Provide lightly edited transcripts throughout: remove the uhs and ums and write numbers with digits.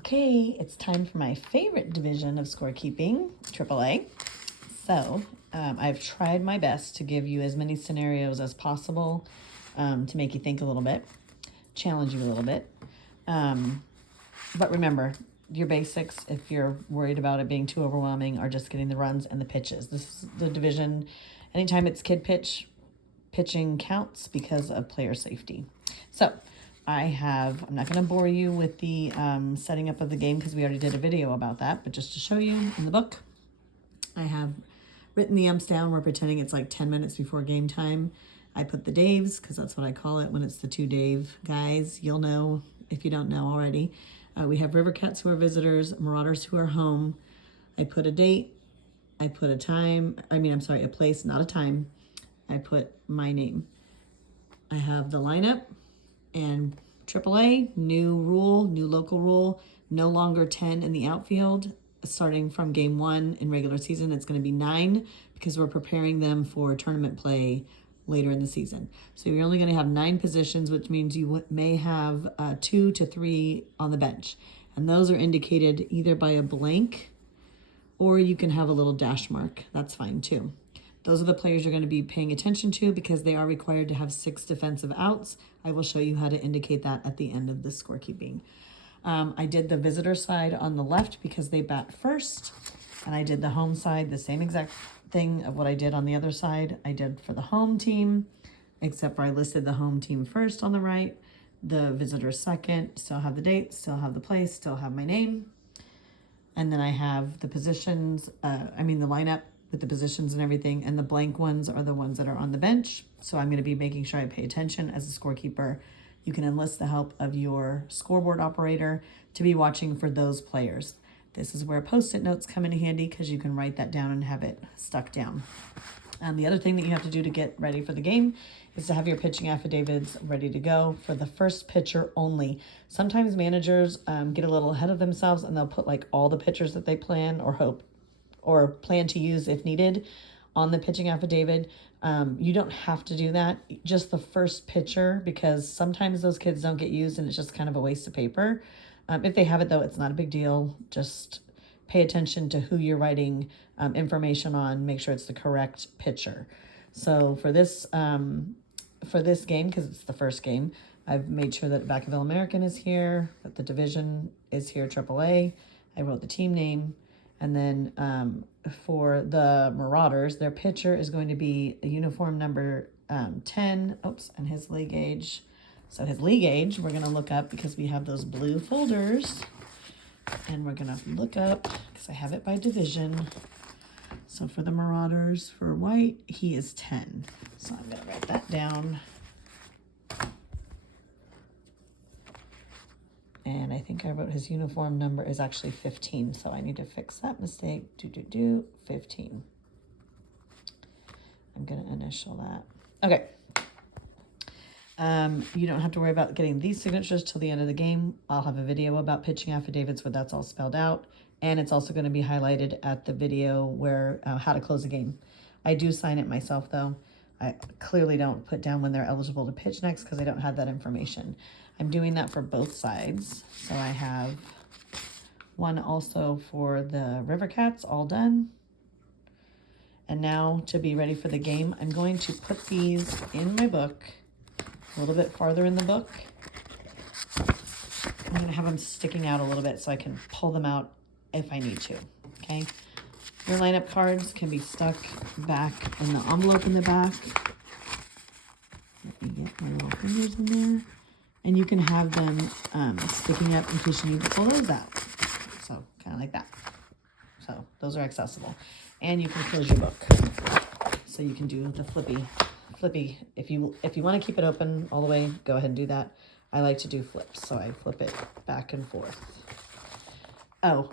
Okay, it's time for my favorite division of scorekeeping, AAA. So I've tried my best to give you as many scenarios as possible to make you think a little bit, challenge you a little bit. But remember, your basics, if you're worried about it being too overwhelming, are just getting the runs and the pitches. This is the division. Anytime it's kid pitch, pitching counts because of player safety. So I'm not going to bore you with the setting up of the game because we already did a video about that, but just to show you in the book, I have written the umps down. We're pretending it's like 10 minutes before game time. I put the Daves because that's what I call it when it's the two Dave guys. You'll know if you don't know already. We have River Cats who are visitors, Marauders who are home. I put a date. I put a time. A place, not a time. I put my name. I have the lineup and AAA, new rule, new local rule, no longer 10 in the outfield. Starting from game 1 in regular season, it's going to be 9 because we're preparing them for tournament play later in the season. So you're only going to have 9 positions, which means you may have 2 to 3 on the bench. And those are indicated either by a blank or you can have a little dash mark. That's fine too. Those are the players you're going to be paying attention to because they are required to have 6 defensive outs. I will show you how to indicate that at the end of the scorekeeping. I did the visitor side on the left because they bat first, and I did the home side, the same exact thing of what I did on the other side. I did for the home team, except for I listed the home team first on the right, the visitor second, still have the date, still have the place, still have my name. And then I have the positions, the lineup with the positions and everything, and the blank ones are the ones that are on the bench. So I'm going to be making sure I pay attention as a scorekeeper. You can enlist the help of your scoreboard operator to be watching for those players. This is where Post-it notes come in handy because you can write that down and have it stuck down. The other thing that you have to do to get ready for the game is to have your pitching affidavits ready to go for the first pitcher only. Sometimes managers get a little ahead of themselves and they'll put like all the pitchers that they plan or plan to use if needed on the pitching affidavit. You don't have to do that, just the first pitcher, because sometimes those kids don't get used and it's just kind of a waste of paper. If they have it though, it's not a big deal. Just pay attention to who you're writing information on, make sure it's the correct pitcher. So for this game, because it's the first game, I've made sure that Vacaville American is here, that the division is here, AAA. I wrote the team name. And then for the Marauders, their pitcher is going to be a uniform number 10. And his league age. So his league age, we're going to look up because we have those blue folders. And we're going to look up because I have it by division. So for the Marauders, for white, he is 10. So I'm going to write that down. And I think I wrote his uniform number is actually 15. So I need to fix that mistake. 15. I'm going to initial that. Okay. You don't have to worry about getting these signatures till the end of the game. I'll have a video about pitching affidavits where that's all spelled out. And it's also going to be highlighted at the video where how to close a game. I do sign it myself, though. I clearly don't put down when they're eligible to pitch next because I don't have that information. I'm doing that for both sides. So I have one also for the River Cats, all done. And now to be ready for the game, I'm going to put these in my book, a little bit farther in the book. I'm going to have them sticking out a little bit so I can pull them out if I need to, okay? Your lineup cards can be stuck back in the envelope in the back. Let me get my little fingers in there. And you can have them sticking up in case you need to pull those out. So kind of like that. So those are accessible. And you can close your book. So you can do the flippy. If you want to keep it open all the way, go ahead and do that. I like to do flips, so I flip it back and forth. Oh,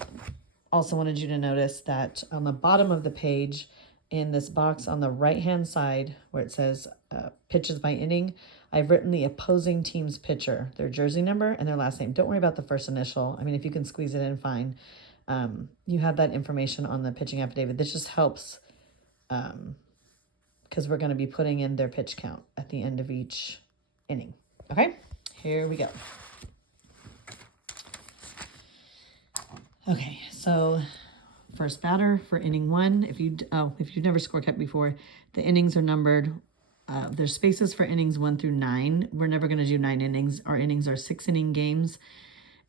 also wanted you to notice that on the bottom of the page, in this box on the right-hand side where it says pitches by inning, I've written the opposing team's pitcher, their jersey number, and their last name. Don't worry about the first initial. I mean, if you can squeeze it in, fine. You have that information on the pitching affidavit. This just helps because we're going to be putting in their pitch count at the end of each inning. Okay, here we go. Okay, so first batter for inning one. If you've never score kept before, the innings are numbered. There's spaces for innings 1 through 9. We're never going to do 9 innings. Our innings are 6-inning games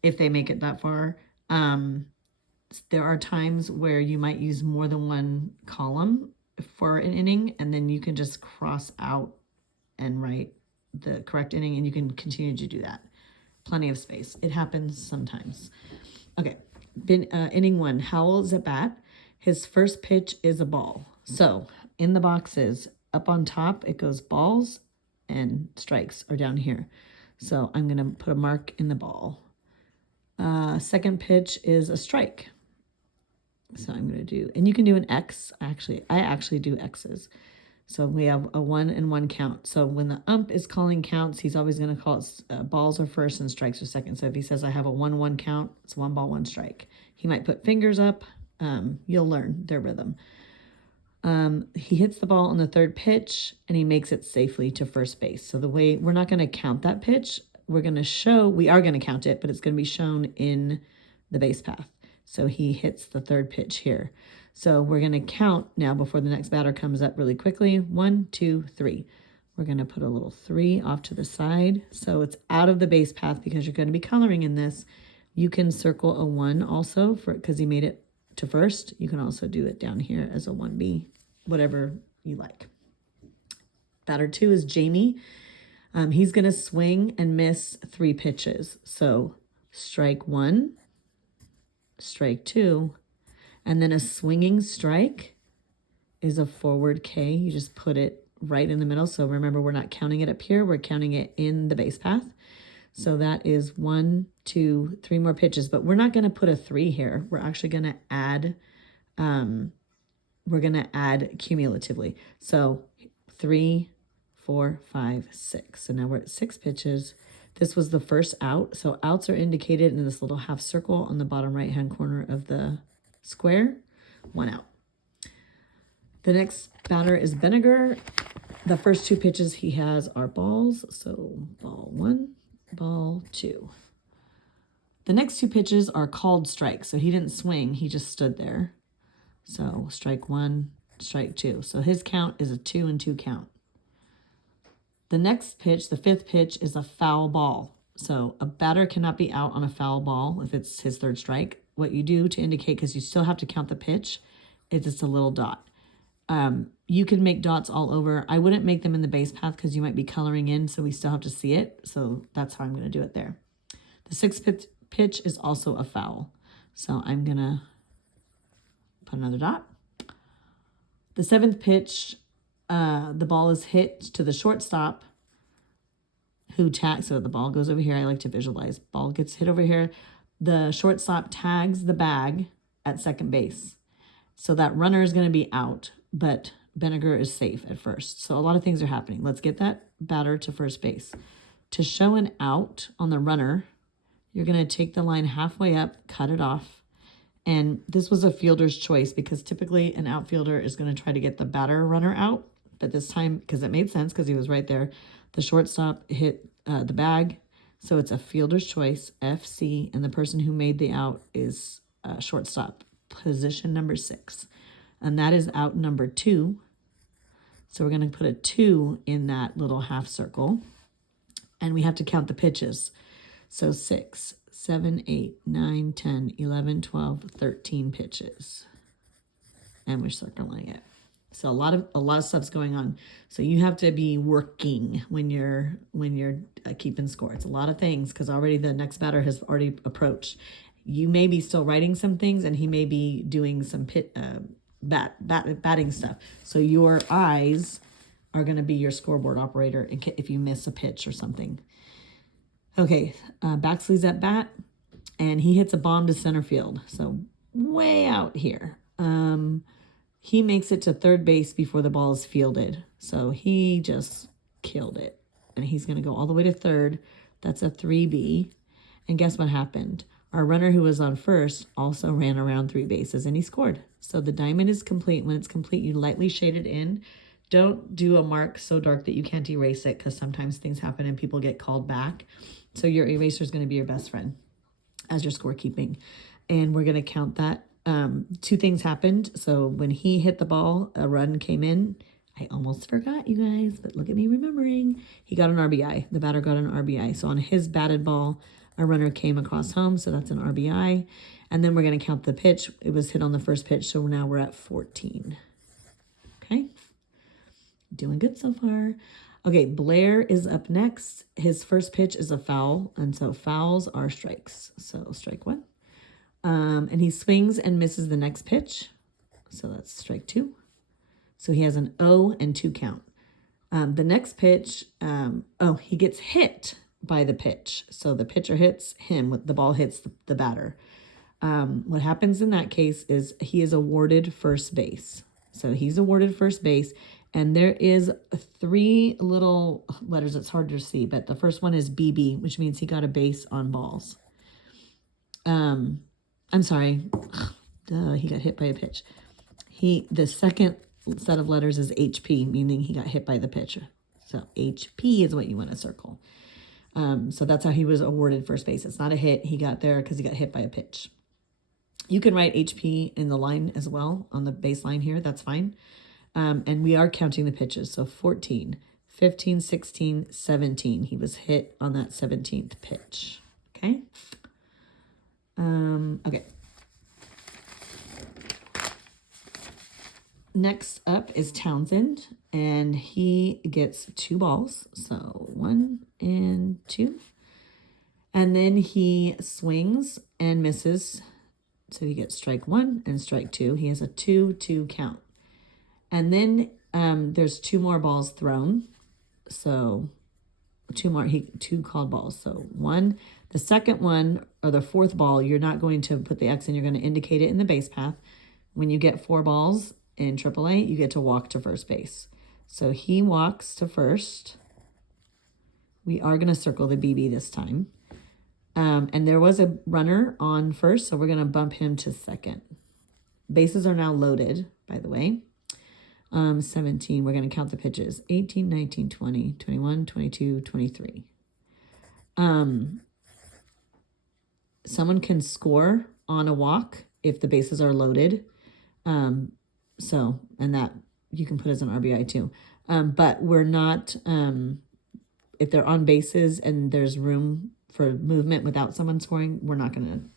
if they make it that far. There are times where you might use more than one column for an inning, and then you can just cross out and write the correct inning, and you can continue to do that. Plenty of space. It happens sometimes. Okay, inning one. Howell's at bat. His first pitch is a ball. So in the boxes, up on top, it goes balls and strikes are down here. So I'm going to put a mark in the ball. Second pitch is a strike. So I'm going to do, and you can do an X. Actually, I actually do X's. So we have a 1 and 1 count. So when the ump is calling counts, he's always going to call it balls are first and strikes are second. So if he says I have a 1-1 count, it's 1 ball, 1 strike. He might put fingers up. You'll learn their rhythm. He hits the ball on the third pitch and he makes it safely to first base. So the way we're not going to count that pitch, we are going to count it, but it's going to be shown in the base path. So he hits the third pitch here. So we're going to count now before the next batter comes up really quickly. 1, 2, 3. We're going to put a little 3 off to the side. So it's out of the base path because you're going to be coloring in this. You can circle a 1 also because he made it to first. You can also do it down here as a 1B, whatever you like. Batter 2 is Jamie. He's going to swing and miss 3 pitches. So strike 1, strike 2, and then a swinging strike is a forward K. You just put it right in the middle. So remember, we're not counting it up here. We're counting it in the base path. So that is 1, 2, 3 more pitches, but we're not going to put a 3 here. We're actually going to add, cumulatively. So 3, 4, 5, 6. So now we're at 6 pitches. This was the first out. So outs are indicated in this little half circle on the bottom right-hand corner of the square. 1 out. The next batter is Vinegar. The first 2 pitches he has are balls. So ball 1, ball 2. The next 2 pitches are called strikes. So he didn't swing. He just stood there. So strike 1, strike 2. So his count is a 2 and 2 count. The next pitch, the 5th pitch, is a foul ball. So a batter cannot be out on a foul ball if it's his 3rd strike. What you do to indicate, because you still have to count the pitch, is it's a little dot. You can make dots all over. I wouldn't make them in the base path because you might be coloring in, so we still have to see it. So that's how I'm going to do it there. The 6th pitch is also a foul. So I'm going to put another dot. The 7th pitch, the ball is hit to the shortstop who tags. So the ball goes over here. I like to visualize. Ball gets hit over here. The shortstop tags the bag at second base. So that runner is going to be out, but Vinegar is safe at first. So a lot of things are happening. Let's get that batter to first base. To show an out on the runner, you're going to take the line halfway up, cut it off. And this was a fielder's choice because typically an outfielder is going to try to get the batter runner out. But this time, because it made sense because he was right there, the shortstop hit the bag. So it's a fielder's choice, FC, and the person who made the out is shortstop, position number 6. And that is out number 2. So we're going to put a 2 in that little half circle. And we have to count the pitches. So 6, 7, 8, 9, 10, 11, 12, 13 pitches. And we're circling it. So a lot of stuff's going on. So you have to be working when you're keeping score. It's a lot of things because already the next batter has already approached. You may be still writing some things, and he may be doing some batting stuff. So your eyes are going to be your scoreboard operator if you miss a pitch or something. Okay, Baxley's at bat, and he hits a bomb to center field. So way out here. He makes it to third base before the ball is fielded. So he just killed it. And he's going to go all the way to third. That's a 3B. And guess what happened? Our runner who was on first also ran around 3 bases and he scored. So the diamond is complete. When it's complete, you lightly shade it in. Don't do a mark so dark that you can't erase it because sometimes things happen and people get called back. So your eraser is going to be your best friend. as your scorekeeping. And we're going to count that. Two things happened. So when he hit the ball, a run came in. I almost forgot, you guys, but look at me remembering. He got an RBI. The batter got an RBI. So on his batted ball, a runner came across home, so that's an RBI. And then we're going to count the pitch. It was hit on the first pitch, so now we're at 14. Okay? Doing good so far. Okay, Blair is up next. His first pitch is a foul, and so fouls are strikes. So strike one. And he swings and misses the next pitch. So that's strike two. So he has an 0 and 2 count. The next pitch, he gets hit by the pitch. So the pitcher hits him, the ball hits the batter. What happens in that case is he is awarded first base. So he's awarded first base, and there is 3 little letters. It's hard to see, but the first one is BB, which means he got a base on balls. I'm sorry. Duh, he got hit by a pitch. The second set of letters is HP, meaning he got hit by the pitcher. So HP is what you want to circle. So that's how he was awarded first base. It's not a hit. He got there because he got hit by a pitch. You can write HP in the line as well on the baseline here. That's fine. And we are counting the pitches. So 14, 15, 16, 17. He was hit on that 17th pitch. Okay. Okay. Next up is Townsend, and he gets 2 balls. So 1 and 2. And then he swings and misses. So he gets strike 1 and strike 2. He has a 2-2 count. And then there's 2 more balls thrown. So 2 called balls. So 1, the second one, or the 4th ball, you're not going to put the X in. You're going to indicate it in the base path. When you get 4 balls in AAA, you get to walk to first base. So he walks to first. We are going to circle the BB this time. And there was a runner on first, so we're going to bump him to second. Bases are now loaded, by the way. 17, we're going to count the pitches. 18, 19, 20, 21, 22, 23. Someone can score on a walk if the bases are loaded. And that you can put as an RBI too. But we're not, if they're on bases and there's room for movement without someone scoring, they're not going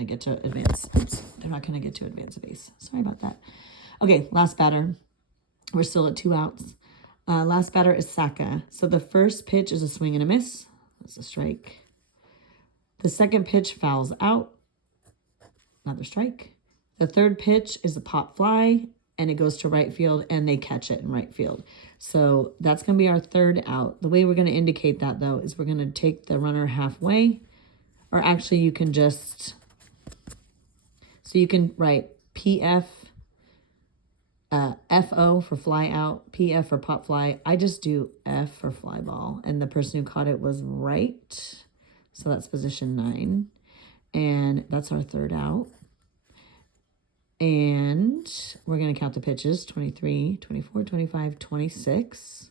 to get to advance. They're not going to get to advance a base. Sorry about that. Okay, last batter. We're still at 2 outs. Last batter is Saka. So the first pitch is a swing and a miss. That's a strike. The second pitch fouls out. Another strike. The third pitch is a pop fly, and it goes to right field, and they catch it in right field. So that's going to be our 3rd out. The way we're going to indicate that, though, is we're going to take the runner halfway, or actually you can just, so you can write PF, FO for fly out, PF for pop fly. I just do F for fly ball, and the person who caught it was right. So that's position 9, and that's our 3rd out. And we're going to count the pitches, 23, 24, 25, 26.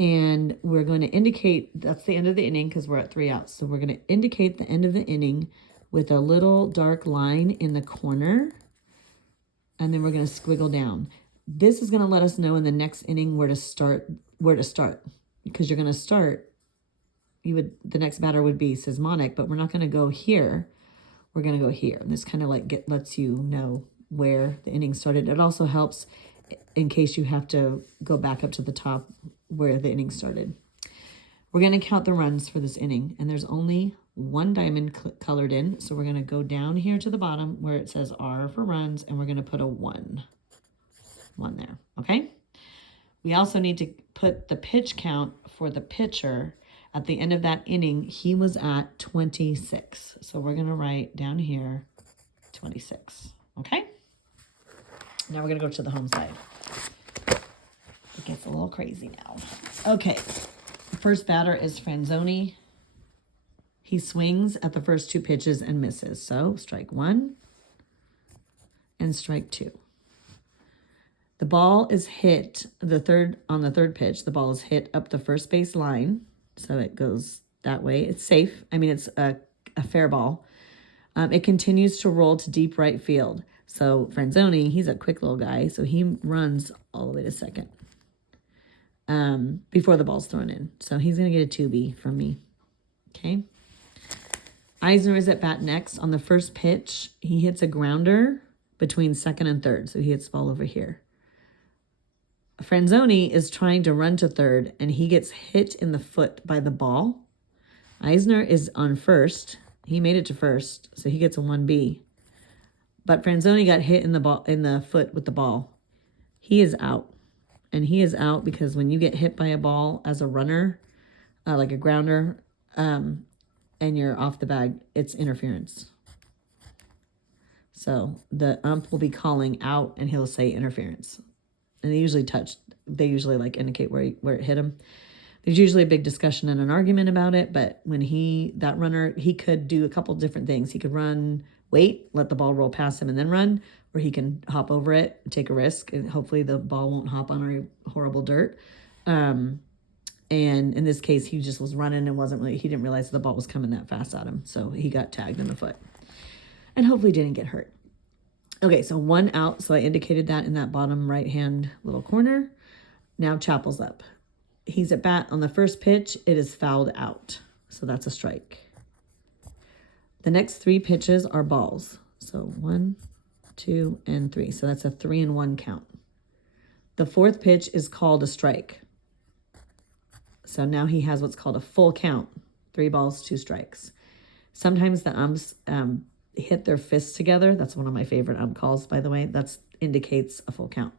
And we're going to indicate, that's the end of the inning because we're at 3 outs. So we're going to indicate the end of the inning with a little dark line in the corner. And then we're going to squiggle down. This is going to let us know in the next inning where to start. Because you're going to start, the next batter would be Sismonic, but we're not going to go here. We're going to go here. And this kind of lets you know where the inning started. It also helps in case you have to go back up to the top where the inning started. We're going to count the runs for this inning. And there's only 1 diamond colored in. So we're going to go down here to the bottom where it says R for runs. And we're going to put a 1. 1 there. Okay? We also need to put the pitch count for the pitcher. At the end of that inning, he was at 26. So we're going to write down here 26. Okay? Now we're going to go to the home side. It gets a little crazy now. Okay. The first batter is Franzoni. He swings at the first 2 pitches and misses. So strike 1 and strike 2. The ball is hit on the third pitch. The ball is hit up the first base line. So it goes that way. It's safe. I mean, it's a fair ball. It continues to roll to deep right field. So Franzoni, he's a quick little guy, so he runs all the way to second before the ball's thrown in. So he's going to get a 2B from me. Okay. Eisner is at bat next. On the first pitch, he hits a grounder between second and third. So he hits the ball over here. Franzoni is trying to run to third, and he gets hit in the foot by the ball. Eisner is on first. He made it to first, so he gets a 1B. But Franzoni got hit in the foot with the ball. He is out. And he is out because when you get hit by a ball as a runner, like a grounder, and you're off the bag, it's interference. So the ump will be calling out, and he'll say interference. And they usually like indicate where it hit him. There's usually a big discussion and an argument about it, but when that runner, he could do a couple different things. He could run, wait, let the ball roll past him and then run, or he can hop over it, take a risk, and hopefully the ball won't hop on our horrible dirt. And in this case, he just was running and he didn't realize the ball was coming that fast at him. So he got tagged in the foot and hopefully didn't get hurt. Okay, so 1 out. So I indicated that in that bottom right-hand little corner. Now Chappell's up. He's at bat on the first pitch. It is fouled out. So that's a strike. The next 3 pitches are balls. So 1, 2, and 3. So that's a 3-1 count. The 4th pitch is called a strike. So now he has what's called a full count. 3 balls, 2 strikes. Sometimes the umps hit their fists together. That's one of my favorite ump calls, by the way. That indicates a full count.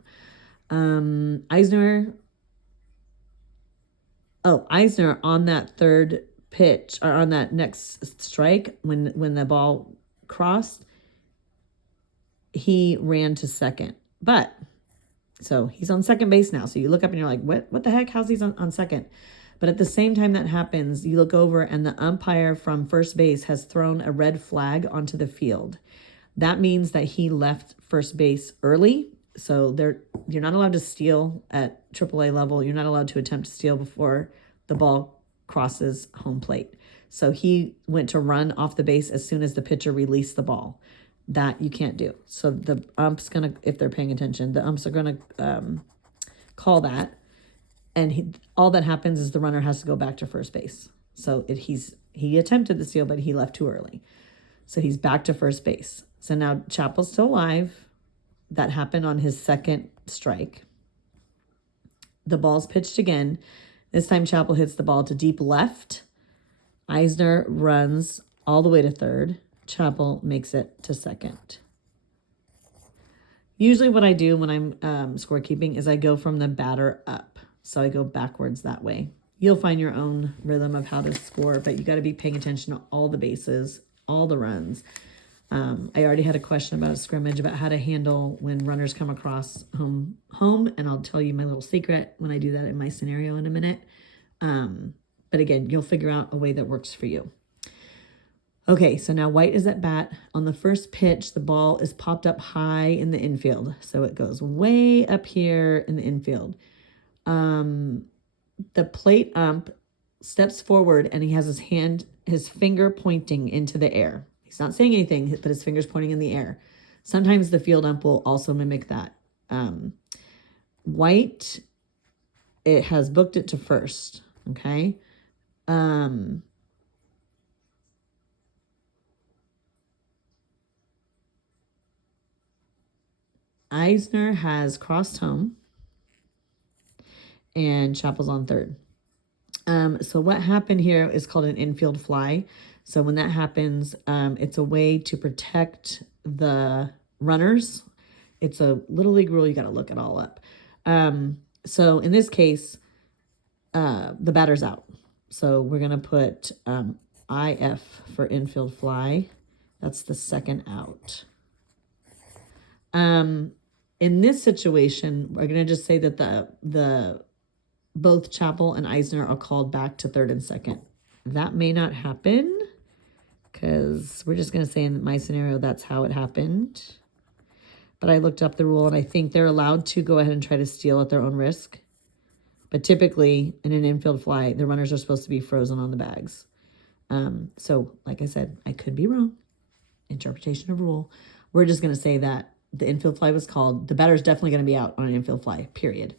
Eisner on that 3rd pitch, or on that next strike, when the ball crossed, he ran to second. So he's on second base now. So you look up and you're like, what the heck? How's he on second? But at the same time that happens, you look over and the umpire from first base has thrown a red flag onto the field. That means that he left first base early. So you're not allowed to steal at AAA level. You're not allowed to attempt to steal before the ball crosses home plate. So he went to run off the base as soon as the pitcher released the ball. That you can't do. So the ump's going to, if they're paying attention, the umps are going to call that. And all that happens is the runner has to go back to first base. So he attempted the steal, but he left too early. So he's back to first base. So now Chappell's still alive. That happened on his 2nd strike. The ball's pitched again. This time Chappell hits the ball to deep left. Eisner runs all the way to 3rd. Chappell makes it to 2nd. Usually what I do when I'm scorekeeping is I go from the batter up. So I go backwards that way. You'll find your own rhythm of how to score, but you got to be paying attention to all the bases, all the runs. I already had a question about a scrimmage about how to handle when runners come across home, and I'll tell you my little secret when I do that in my scenario in a minute. But again, you'll figure out a way that works for you. Okay, so now White is at bat. On the first pitch, the ball is popped up high in the infield. So it goes way up here in the infield. The plate ump steps forward and he has his finger pointing into the air. He's not saying anything, but his finger's pointing in the air. Sometimes the field ump will also mimic that. White, it has booked it to first. Okay. Eisner has crossed home and Chappell's on 3rd. So what happened here is called an infield fly. So when that happens, it's a way to protect the runners. It's a little league rule. You got to look it all up. So in this case, the batter's out. So we're going to put IF for infield fly. That's the 2nd out. In this situation, we're going to just say that both Chappell and Eisner are called back to 3rd and 2nd. That may not happen because we're just going to say in my scenario, that's how it happened. But I looked up the rule and I think they're allowed to go ahead and try to steal at their own risk. But typically in an infield fly, the runners are supposed to be frozen on the bags. So like I said, I could be wrong. Interpretation of rule. We're just going to say that the infield fly was called. The batter is definitely going to be out on an infield fly, period.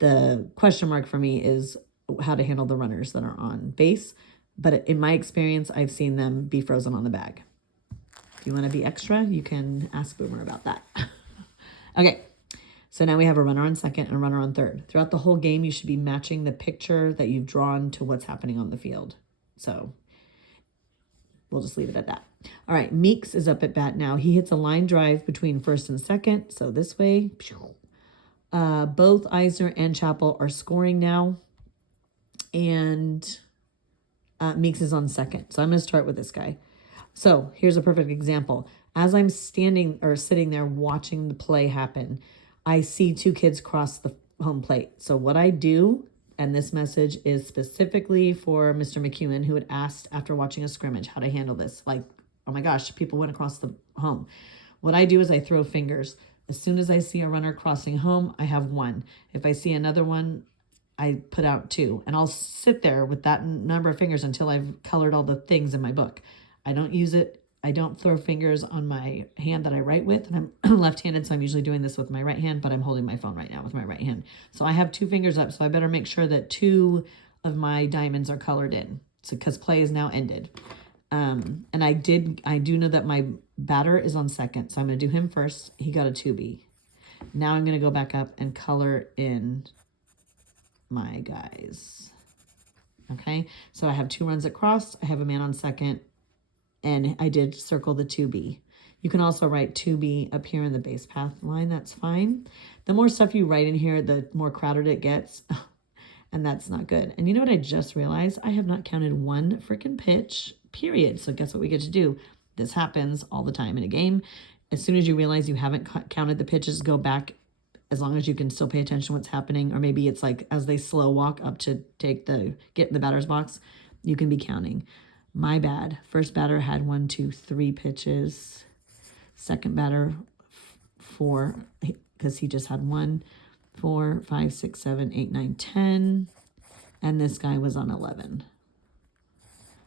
The question mark for me is how to handle the runners that are on base. But in my experience, I've seen them be frozen on the bag. If you want to be extra, you can ask Boomer about that. Okay, so now we have a runner on second and a runner on third. Throughout the whole game, you should be matching the picture that you've drawn to what's happening on the field. So we'll just leave it at that. All right, Meeks is up at bat now. He hits a line drive between first and second. So this way, both Eisner and Chappell are scoring now. And Meeks is on second. So I'm going to start with this guy. So here's a perfect example. As I'm standing or sitting there watching the play happen, I see two kids cross the home plate. So what I do, and this message is specifically for Mr. McEwen, who had asked after watching a scrimmage how to handle this. Like, oh my gosh, people went across the home. What I do is I throw fingers. As soon as I see a runner crossing home, I have one. If I see another one, I put out two. And I'll sit there with that number of fingers until I've colored all the things in my book. I don't use it. I don't throw fingers on my hand that I write with. And I'm left-handed, so I'm usually doing this with my right hand, but I'm holding my phone right now with my right hand. So I have two fingers up, so I better make sure that two of my diamonds are colored in. So because play is now ended. And I do know that my batter is on second, so I'm going to do him first. He got a 2B. Now I'm going to go back up and color in my guys. Okay, so I have two runs across. I have a man on second. And I did circle the 2B. You can also write 2B up here in the base path line. That's fine. The more stuff you write in here, the more crowded it gets. And that's not good. And you know what I just realized? I have not counted one freaking pitch, period. So guess what we get to do? This happens all the time in a game. As soon as you realize you haven't counted the pitches, go back as long as you can still pay attention to what's happening. Or maybe it's like as they slow walk up to get in the batter's box, you can be counting. My bad. First batter had 1, 2, 3 pitches. Second batter, 4, because he just had 1, 4, 5, 6, 7, 8, 9, 10. And this guy was on 11.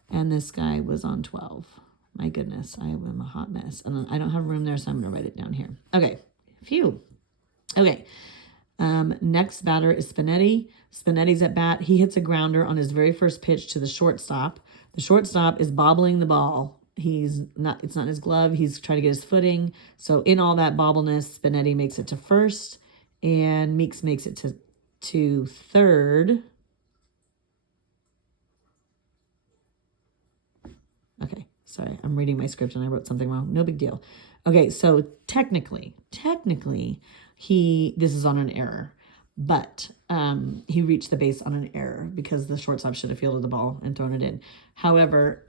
And this guy was on 12. My goodness, I am a hot mess. And I don't have room there, so I'm going to write it down here. Okay, phew. Okay. Next batter is Spinetti. Spinetti's at bat. He hits a grounder on his very first pitch to the shortstop. The shortstop is bobbling the ball. It's not in his glove. He's trying to get his footing. So in all that bobbleness, Spinetti makes it to first, and Meeks makes it to third. Okay, sorry, I'm reading my script and I wrote something wrong. No big deal. Okay, so technically, this is on an error. But he reached the base on an error because the shortstop should have fielded the ball and thrown it in. However,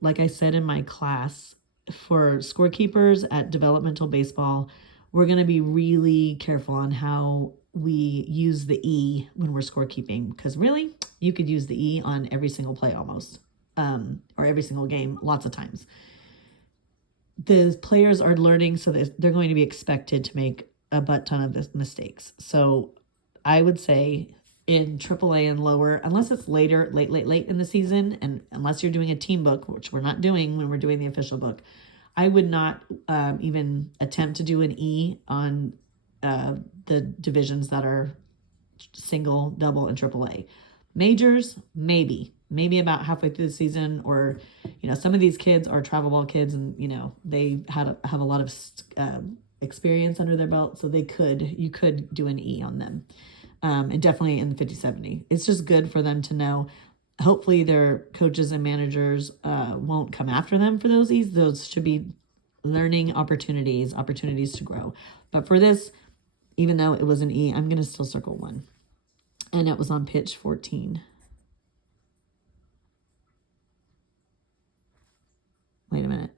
like I said in my class, for scorekeepers at developmental baseball, we're going to be really careful on how we use the E when we're scorekeeping. Because really, you could use the E on every single play almost, or every single game, lots of times. The players are learning, so they're going to be expected to make a butt ton of mistakes. So I would say in AAA and lower, unless it's late in the season, and unless you're doing a team book, which we're not doing when we're doing the official book, I would not even attempt to do an E on the divisions that are single, double, and AAA. Majors, maybe about halfway through the season, or some of these kids are travel ball kids, and they have a lot of experience under their belt, so you could do an E on them. And definitely in the 50-70. It's just good for them to know. Hopefully their coaches and managers won't come after them for those E's. Those should be learning opportunities to grow. But for this, even though it was an E, I'm going to still circle 1. And it was on pitch 14. Wait a minute.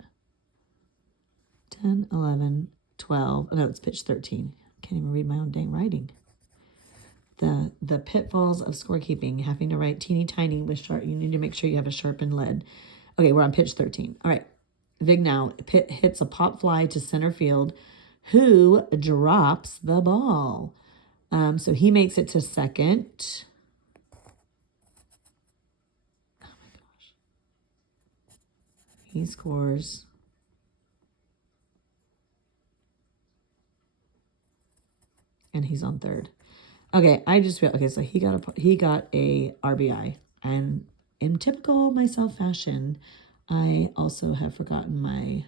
10, 11, 12. Oh, no, it's pitch 13. Can't even read my own dang writing. The pitfalls of scorekeeping, having to write teeny tiny with sharp. You need to make sure you have a sharpened lead. Okay, we're on pitch 13. All right. Vignow hits a pop fly to center field. Who drops the ball? So he makes it to second. Oh my gosh. He scores. And he's on third. Okay, I just feel okay. So he got a RBI, and in typical myself fashion, I also have forgotten my.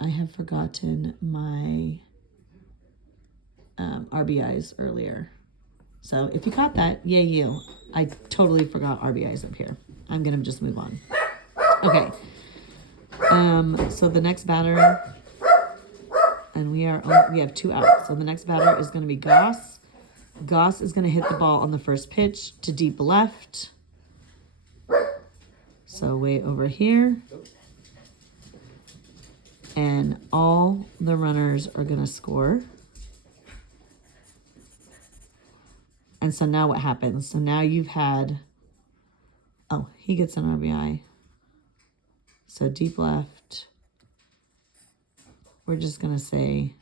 I have forgotten my RBIs earlier. So if you caught that, yay you. I totally forgot RBIs up here. I'm gonna just move on. Okay. So the next batter, and we have 2 outs. So the next batter is gonna be Goss. Goss is gonna hit the ball on the first pitch to deep left. So way over here. And all the runners are gonna score. And so now what happens? So now you've had, oh, he gets an RBI. So deep left, we're just going to say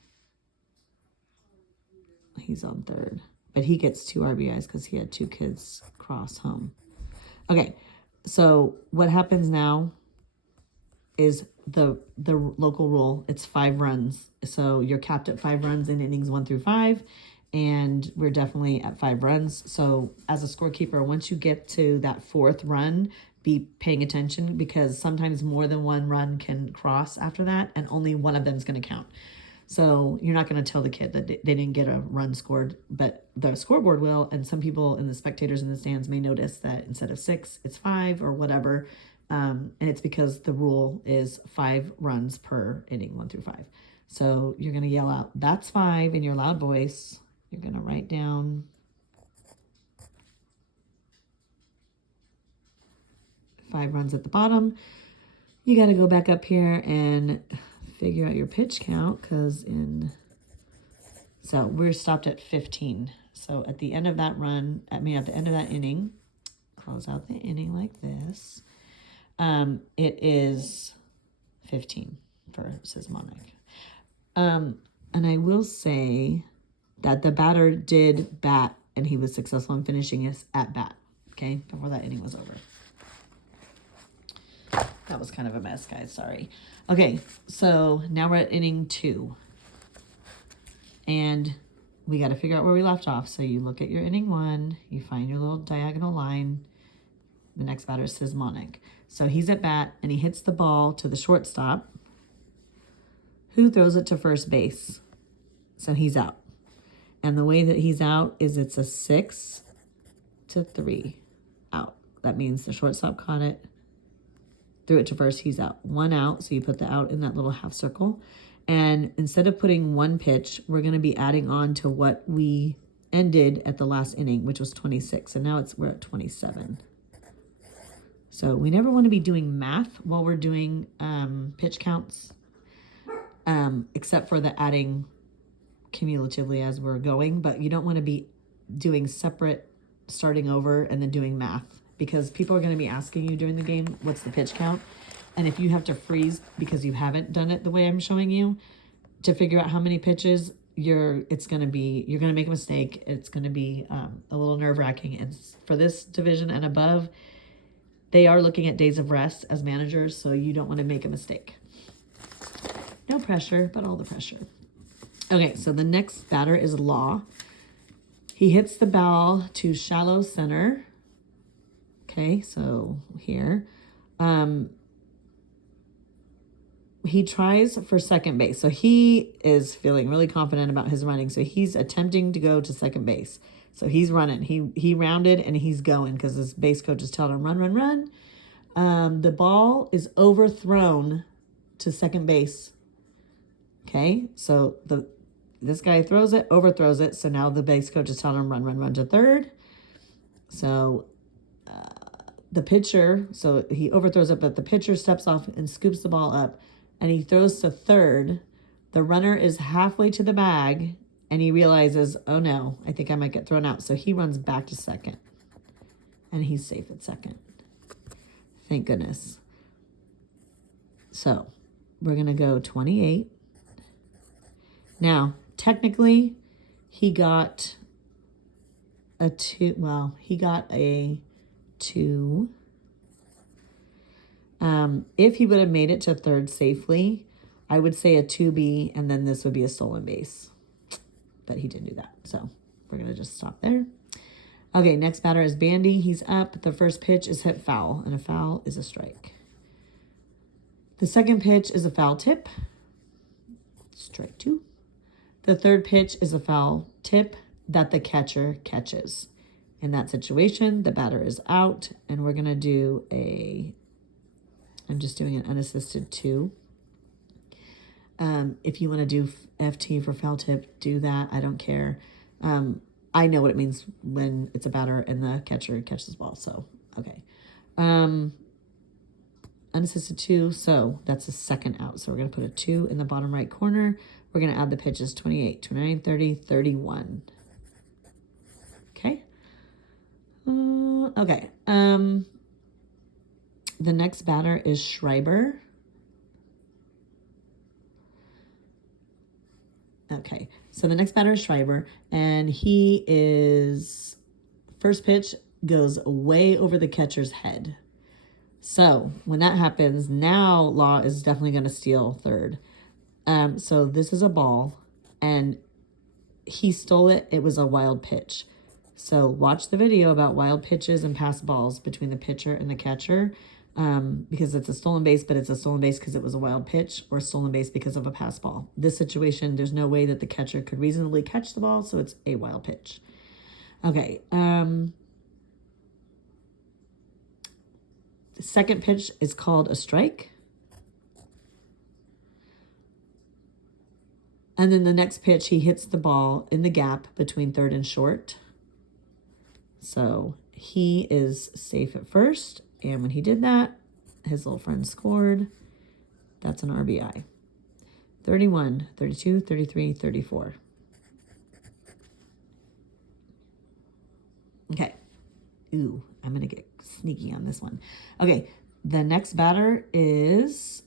he's on third. But he gets 2 RBIs because he had 2 kids cross home. Okay, so what happens now is the local rule. It's 5 runs. So you're capped at 5 runs in innings 1 through 5. And we're definitely at 5 runs. So as a scorekeeper, once you get to that 4th run, be paying attention because sometimes more than 1 run can cross after that, and only one of them is going to count. So you're not going to tell the kid that they didn't get a run scored, but the scoreboard will. And some people and the spectators in the stands may notice that instead of 6, it's 5 or whatever. And it's because the rule is 5 runs per inning, 1 through 5. So you're going to yell out, "That's 5" in your loud voice. You're going to write down 5 runs at the bottom. You got to go back up here and figure out your pitch count so we're stopped at 15. So at the end of that run, at the end of that inning, close out the inning like this. It is 15 for Sysmonic. And I will say that the batter did bat, and he was successful in finishing his at bat, okay, before that inning was over. That was kind of a mess, guys, sorry. Okay, so now we're at inning 2. And we got to figure out where we left off. So you look at your inning 1, you find your little diagonal line. The next batter is Sysmonic. So he's at bat, and he hits the ball to the shortstop, who throws it to first base. So he's out. And the way that he's out is it's a 6-3 out. That means the shortstop caught it, threw it to first, he's out. 1 out, so you put the out in that little half circle. And instead of putting 1 pitch, we're going to be adding on to what we ended at the last inning, which was 26. And now we're at 27. So we never want to be doing math while we're doing pitch counts, except for the adding cumulatively as we're going, but you don't want to be doing separate, starting over and then doing math, because people are going to be asking you during the game, what's the pitch count? And if you have to freeze because you haven't done it the way I'm showing you to figure out how many pitches, you're going to make a mistake. It's going to be a little nerve-wracking. And for this division and above, they are looking at days of rest as managers, so you don't want to make a mistake. No pressure, but all the pressure. Okay, so the next batter is Law. He hits the ball to shallow center. Okay, so here. He tries for second base. So he is feeling really confident about his running. So he's attempting to go to second base. So he's running. He rounded and he's going because his base coach is telling him, run, run, run. The ball is overthrown to second base. Okay, so this guy throws it, overthrows it. So now the base coach is telling him, run, run, run to third. So the pitcher, so he overthrows it, but the pitcher steps off and scoops the ball up, and he throws to third. The runner is halfway to the bag, and he realizes, oh no, I think I might get thrown out. So he runs back to second, and he's safe at second. Thank goodness. So we're going to go 28. Now, technically, he got a 2. If he would have made it to third safely, I would say a 2B, and then this would be a stolen base. But he didn't do that, so we're going to just stop there. Okay, next batter is Bandy. He's up. The first pitch is hit foul, and a foul is a strike. The second pitch is a foul tip. Strike 2. The third pitch is a foul tip that the catcher catches. In that situation, the batter is out, and we're going to do I'm just doing an unassisted 2. If you want to do FT for foul tip, do that. I don't care. I know what it means when it's a batter and the catcher catches the ball. So, okay. Unassisted 2. So that's the second out. So we're going to put a 2 in the bottom right corner. We're going to add the pitches 28, 29, 30, 31. Okay. Okay. The next batter is Schreiber. Okay, so the next batter is Schreiber, and he is, first pitch goes way over the catcher's head. So when that happens, now Law is definitely going to steal third. So this is a ball, and he stole it. It was a wild pitch. So watch the video about wild pitches and pass balls between the pitcher and the catcher. Because it's a stolen base, but it's a stolen base because it was a wild pitch, or a stolen base because of a pass ball. This situation, there's no way that the catcher could reasonably catch the ball, so it's a wild pitch. Okay. The second pitch is called a strike. And then the next pitch, he hits the ball in the gap between third and short. So he is safe at first. And when he did that, his little friend scored. That's an RBI. 31, 32, 33, 34. Okay. Ooh, I'm going to get sneaky on this one. Okay, the next batter is,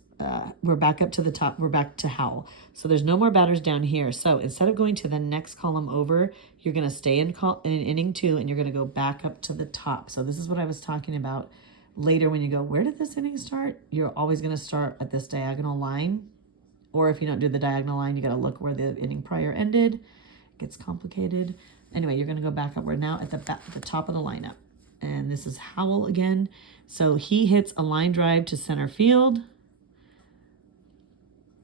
we're back up to the top. We're back to Howell. So there's no more batters down here. So instead of going to the next column over, you're going to stay in inning 2, and you're going to go back up to the top. So this is what I was talking about. Later, when you go, where did this inning start? You're always going to start at this diagonal line. Or if you don't do the diagonal line, you got to look where the inning prior ended. It gets complicated. Anyway, you're going to go back up. We're now at the top of the lineup. And this is Howell again. So he hits a line drive to center field.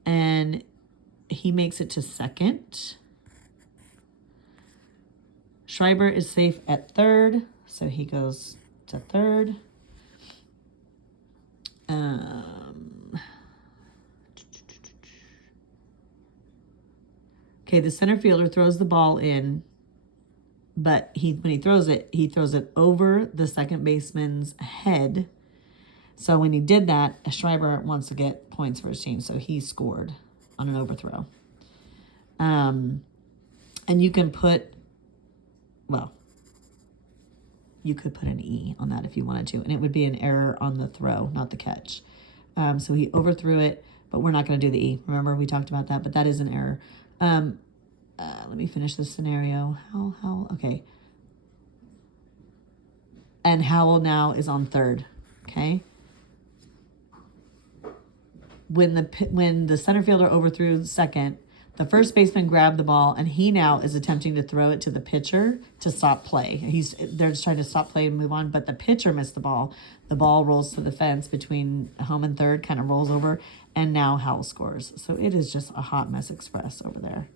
And he makes it to second. Schreiber is safe at third. So he goes to third. Okay, the center fielder throws the ball in, but when he throws it over the second baseman's head. So when he did that, Schreiber wants to get points for his team, so he scored on an overthrow. And you can put, well, you could put an E on that if you wanted to, and it would be an error on the throw, not the catch. So he overthrew it, but we're not going to do the E. Remember, we talked about that, but that is an error. Let me finish this scenario. Howell, okay. And Howell now is on third, okay? When the center fielder overthrew second, the first baseman grabbed the ball, and he now is attempting to throw it to the pitcher to stop play. They're just trying to stop play and move on, but the pitcher missed the ball. The ball rolls to the fence between home and third, kind of rolls over, and now Howell scores. So it is just a hot mess express over there.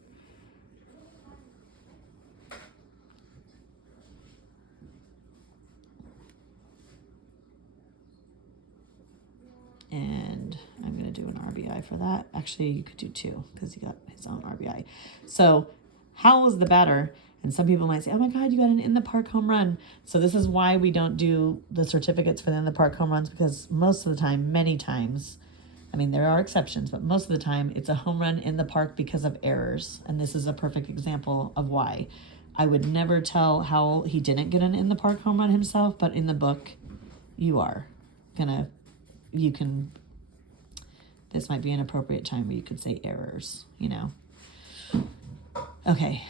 And I'm going to do an RBI for that. Actually, you could do 2 because he got his own RBI. So Howell is the batter. And some people might say, oh my God, you got an in-the-park home run. So this is why we don't do the certificates for the in-the-park home runs, because most of the time, many times, I mean, there are exceptions, but most of the time it's a home run in the park because of errors. And this is a perfect example of why. I would never tell Howell he didn't get an in-the-park home run himself, but in the book, this might be an appropriate time where you could say errors, Okay.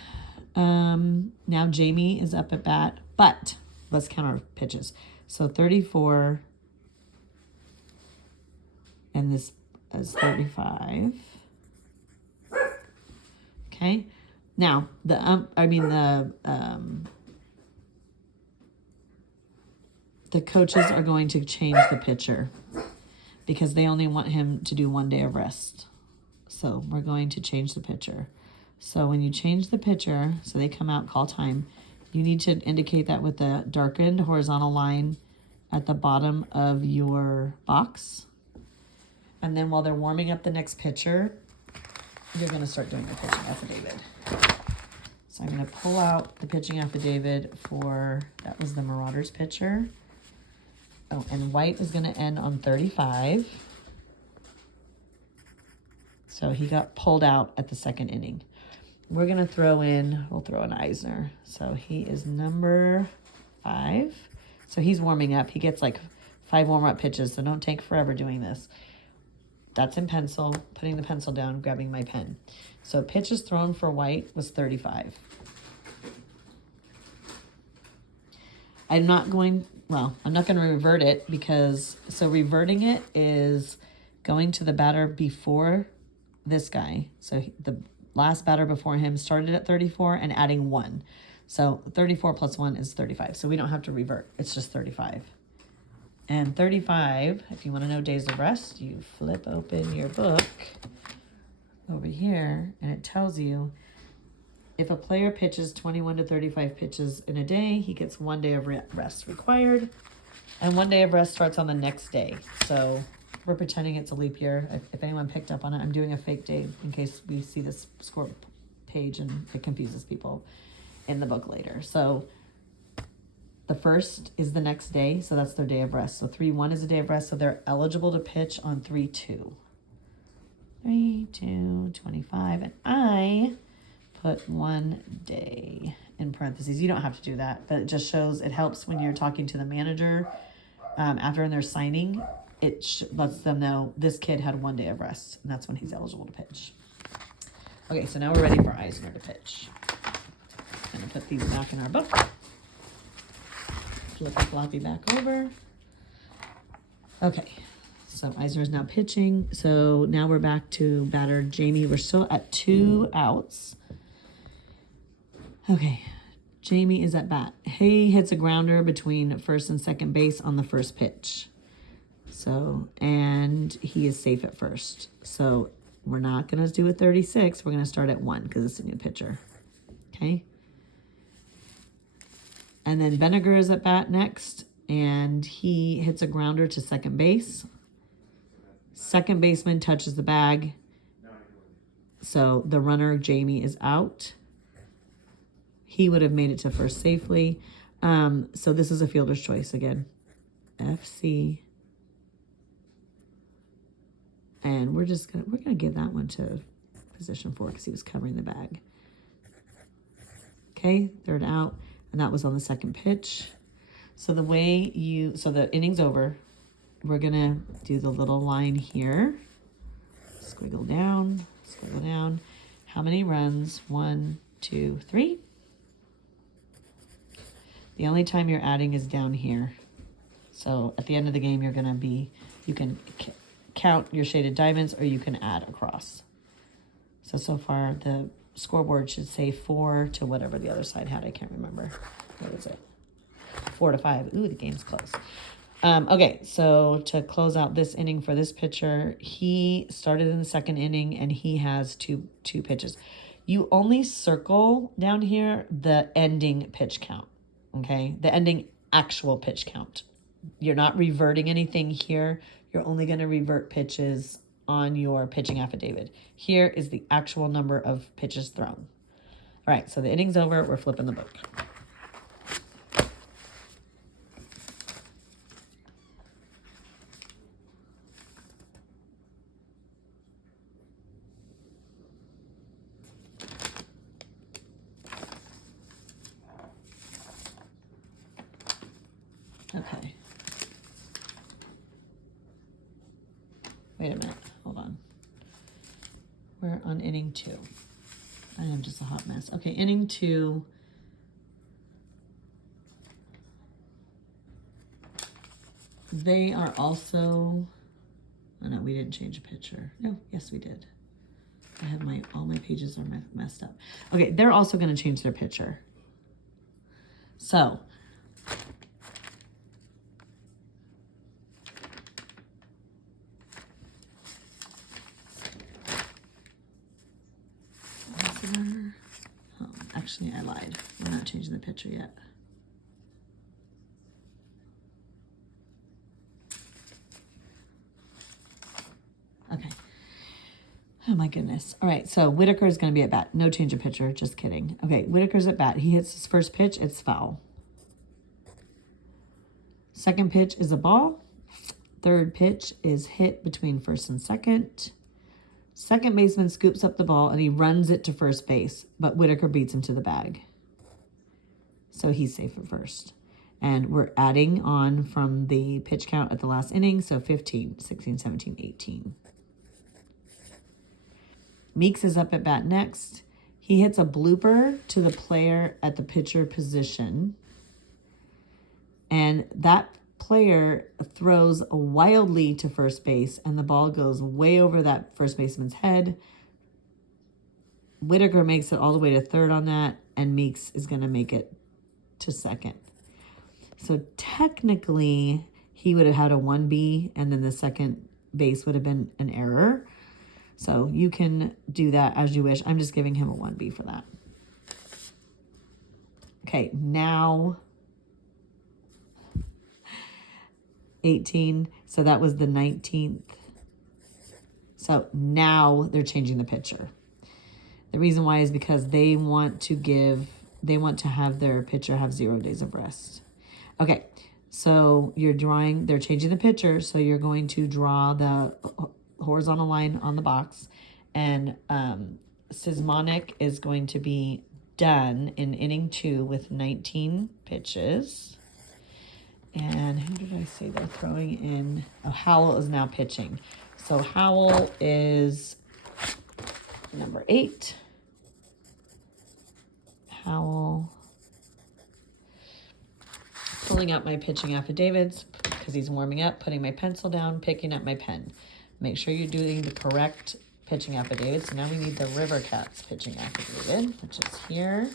Now Jamie is up at bat, but let's count our pitches. So 34, and this is 35. Okay. Now the coaches are going to change the pitcher because they only want him to do 1 day of rest. So we're going to change the pitcher. So when you change the pitcher, so they come out, call time, you need to indicate that with the darkened horizontal line at the bottom of your box. And then while they're warming up the next pitcher, you're going to start doing your pitching affidavit. So I'm going to pull out the pitching affidavit for, that was the Marauders pitcher. Oh, and White is going to end on 35. So he got pulled out at the second inning. We're going to we'll throw in Eisner. So he is number 5. So he's warming up. He gets like 5 warm-up pitches, so don't take forever doing this. That's in pencil, putting the pencil down, grabbing my pen. So pitches thrown for White was 35. I'm not going to revert it because, so reverting it is going to the batter before this guy. So the last batter before him started at 34 and adding 1. So 34 plus 1 is 35. So we don't have to revert. It's just 35. And 35, if you want to know days of rest, you flip open your book over here and it tells you if a player pitches 21 to 35 pitches in a day, he gets 1 day of rest required. And 1 day of rest starts on the next day. So we're pretending it's a leap year. If anyone picked up on it, I'm doing a fake day in case we see this score page and it confuses people in the book later. So the first is the next day, so that's their day of rest. So 3-1 is a day of rest, so they're eligible to pitch on 3-2. 3-2, 25, and I put 1 day in parentheses. You don't have to do that, but it just shows, it helps when you're talking to the manager after they're signing. It lets them know this kid had 1 day of rest, and that's when he's eligible to pitch. Okay, so now we're ready for Eisner to pitch. I'm going to put these back in our book. Flip the floppy back over. Okay, so Eisner is now pitching. So now we're back to batter Jamie. We're still at 2 outs. Okay, Jamie is at bat. He hits a grounder between first and second base on the first pitch. So, and he is safe at first. So we're not going to do a 36. We're going to start at 1 because it's a new pitcher. Okay. And then Vinegar is at bat next, and he hits a grounder to second base. Second baseman touches the bag. So the runner, Jamie, is out. He would have made it to first safely. So this is a fielder's choice again. FC. And we're gonna give that one to position 4 because he was covering the bag. Okay, third out. And that was on the second pitch. So the inning's over. We're gonna do the little line here. Squiggle down, squiggle down. How many runs? 1, 2, 3. The only time you're adding is down here. So at the end of the game, you can count your shaded diamonds or you can add across. So far the scoreboard should say 4 to whatever the other side had. I can't remember. What is it? 4 to 5. Ooh, the game's close. Okay, so to close out this inning for this pitcher, he started in the second inning and he has two pitches. You only circle down here the ending pitch count, okay? The ending actual pitch count. You're not reverting anything here. You're only going to revert pitches on your pitching affidavit. Here is the actual number of pitches thrown. All right, so the inning's over. We're flipping the book. Okay. Wait a minute. Hold on. We're on inning 2. I am just a hot mess. Okay, inning 2. they are also, oh no, we didn't change a picture. No, yes we did. I have all my pages are messed up. Okay, they're also gonna change their picture. So, oh, actually I lied. We're not changing the picture yet. Okay. Oh my goodness. All right, so Whitaker is going to be at bat. No change of pitcher, just kidding. Okay, Whitaker's at bat. He hits his first pitch, it's foul. Second pitch is a ball. Third pitch is hit between first and second. Second baseman scoops up the ball and he runs it to first base, but Whitaker beats him to the bag. So he's safe at first. And we're adding on from the pitch count at the last inning, so 15, 16, 17, 18. Meeks is up at bat next. He hits a blooper to the player at the pitcher position. And that player throws wildly to first base, and the ball goes way over that first baseman's head. Whitaker makes it all the way to third on that, and Meeks is going to make it to second. So technically, he would have had a 1B, and then the second base would have been an error. So you can do that as you wish. I'm just giving him a 1B for that. Okay, now 18. So that was the 19th. So now they're changing the pitcher. The reason why is because they want to have their pitcher have 0 days of rest. Okay, so they're changing the pitcher. So you're going to draw the horizontal line on the box, and Sismonic is going to be done in inning 2 with 19 pitches. And who did I say they're throwing in? Oh, Howell is now pitching. So Howell is number 8. Howell. Pulling out my pitching affidavits because he's warming up, putting my pencil down, picking up my pen. Make sure you're doing the correct pitching affidavit. So now we need the River Cats pitching affidavit, which is here.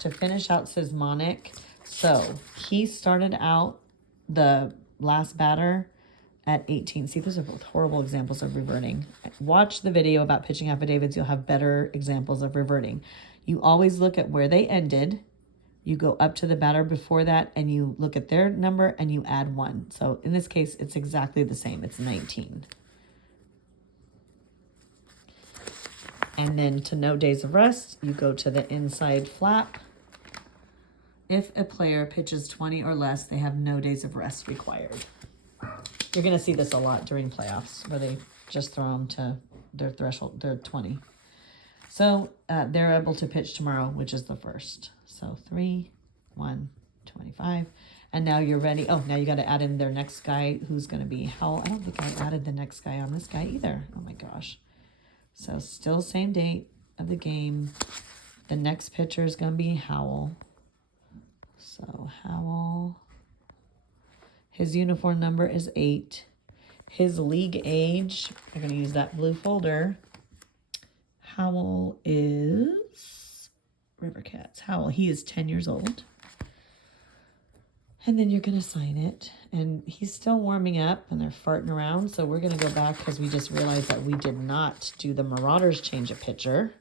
To finish out Sismonic. So he started out the last batter at 18. See, those are both horrible examples of reverting. Watch the video about pitching affidavits. You'll have better examples of reverting. You always look at where they ended. You go up to the batter before that, and you look at their number, and you add 1. So in this case, it's exactly the same. It's 19. And then to no days of rest, you go to the inside flap. If a player pitches 20 or less, they have no days of rest required. You're going to see this a lot during playoffs where they just throw them to their threshold, their 20. So they're able to pitch tomorrow, which is the 1st. So 3, 1, 25. And now you're ready. Oh, now you got to add in their next guy, who's going to be Howell. I don't think I added the next guy on this guy either. Oh my gosh. So still same date of the game. The next pitcher is going to be Howell. So Howell. His uniform number is 8. His league age, I'm going to use that blue folder. Howell is River Cats. Howell, he is 10 years old. And then you're going to sign it. And he's still warming up and they're farting around. So we're going to go back because we just realized that we did not do the Marauders change of pitcher.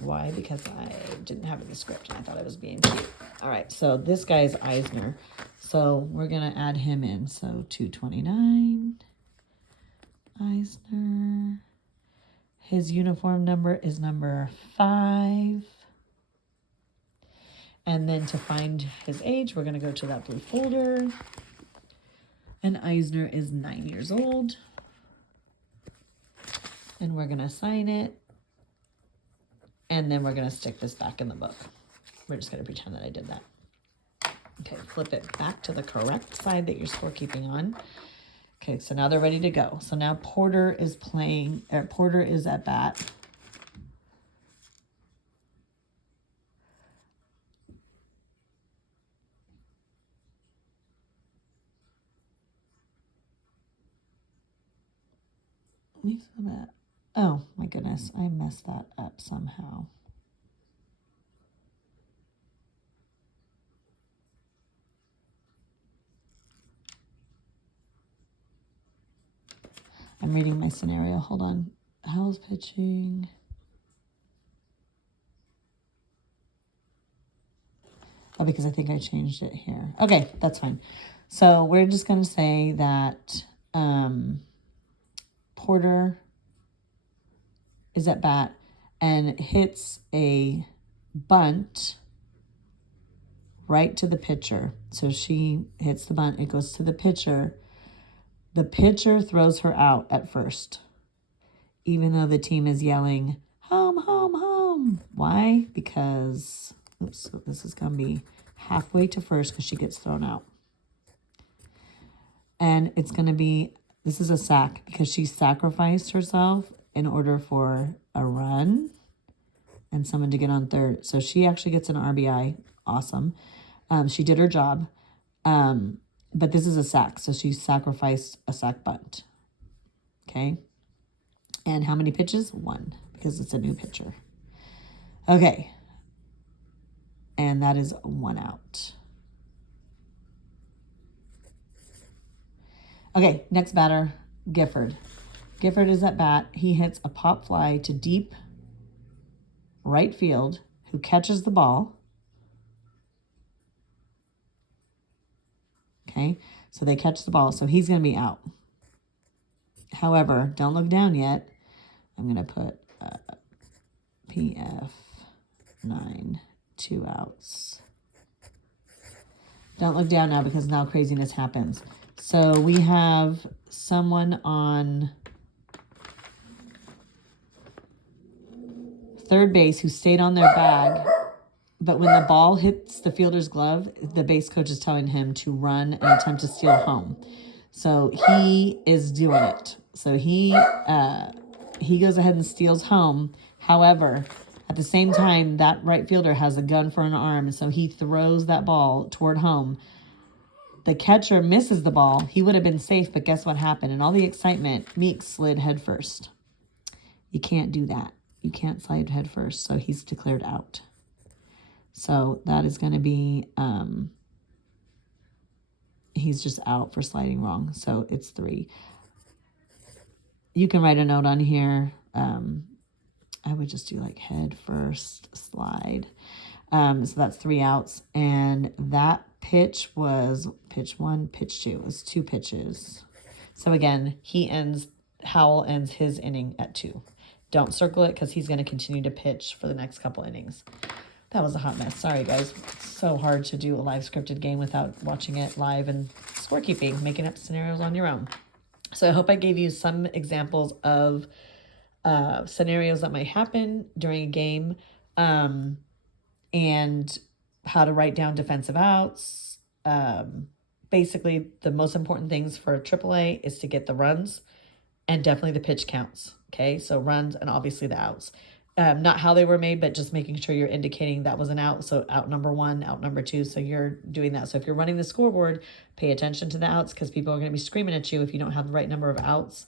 Why? Because I didn't have it in the script and I thought I was being cute. All right, so this guy is Eisner. So we're going to add him in. So 229, Eisner. His uniform number is number 5. And then to find his age, we're going to go to that blue folder. And Eisner is 9 years old. And we're going to sign it. And then we're going to stick this back in the book. We're just going to pretend that I did that. Okay, flip it back to the correct side that you're scorekeeping on. Okay, so now they're ready to go. So now Porter is at bat. Oh my goodness, I messed that up somehow. I'm reading my scenario. Hold on. How's pitching? Oh, because I think I changed it here. Okay, that's fine. So we're just going to say that Porter is at bat and hits a bunt right to the pitcher. So she hits the bunt. It goes to the pitcher. The pitcher throws her out at first, even though the team is yelling, home, home, home. Why? Because, oops, so this is going to be halfway to first because she gets thrown out. And it's going to be, this is a sack because she sacrificed herself in order for a run and someone to get on third. So she actually gets an RBI. Awesome. She did her job. But this is a sack. So she sacrificed a sack bunt. Okay. And how many pitches? 1, because it's a new pitcher. Okay. And that is 1 out. Okay, next batter, Gifford. Gifford is at bat. He hits a pop fly to deep right field, who catches the ball. Okay, so they catch the ball, so he's going to be out. However, don't look down yet. I'm going to put PF 9, 2 outs. Don't look down now because now craziness happens. So we have someone on third base who stayed on their bag, but when the ball hits the fielder's glove, the base coach is telling him to run and attempt to steal home. So he is doing it. So he goes ahead and steals home. However, at the same time, that right fielder has a gun for an arm, so he throws that ball toward home. The catcher misses the ball. He would have been safe, but guess what happened? In all the excitement, Meeks slid head first. You can't do that. You can't slide head first, so he's declared out. So that is going to be, he's just out for sliding wrong, so it's 3. You can write a note on here. I would just do like head first, slide. So that's 3 outs, and that pitch was pitch 1, pitch 2. It was 2 pitches. So again, Howell ends his inning at 2. Don't circle it because he's going to continue to pitch for the next couple innings. That was a hot mess. Sorry, guys. It's so hard to do a live scripted game without watching it live and scorekeeping, making up scenarios on your own. So I hope I gave you some examples of scenarios that might happen during a game, and how to write down defensive outs. Basically, the most important things for AAA is to get the runs and definitely the pitch counts. Okay, so runs and obviously the outs. Not how they were made, but just making sure you're indicating that was an out. So out number 1, out number 2. So you're doing that. So if you're running the scoreboard, pay attention to the outs because people are going to be screaming at you if you don't have the right number of outs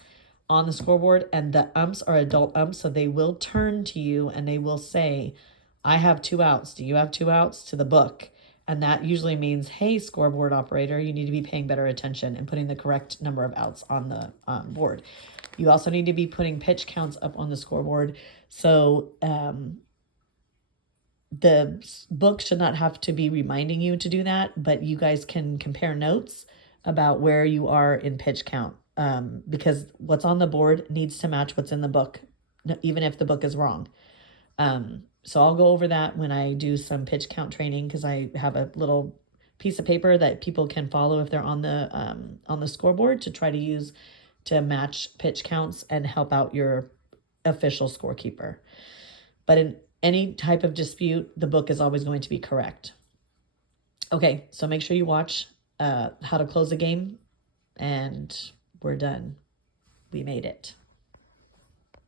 on the scoreboard. And the umps are adult umps, so they will turn to you and they will say, I have 2 outs. Do you have 2 outs? To the book. And that usually means, hey, scoreboard operator, you need to be paying better attention and putting the correct number of outs on the board. You also need to be putting pitch counts up on the scoreboard. So the book should not have to be reminding you to do that, but you guys can compare notes about where you are in pitch count, because what's on the board needs to match what's in the book, even if the book is wrong. So I'll go over that when I do some pitch count training, because I have a little piece of paper that people can follow if they're on the scoreboard to try to use to match pitch counts and help out your official scorekeeper. But in any type of dispute, the book is always going to be correct. Okay, so make sure you watch how to close a game, and we're done. We made it.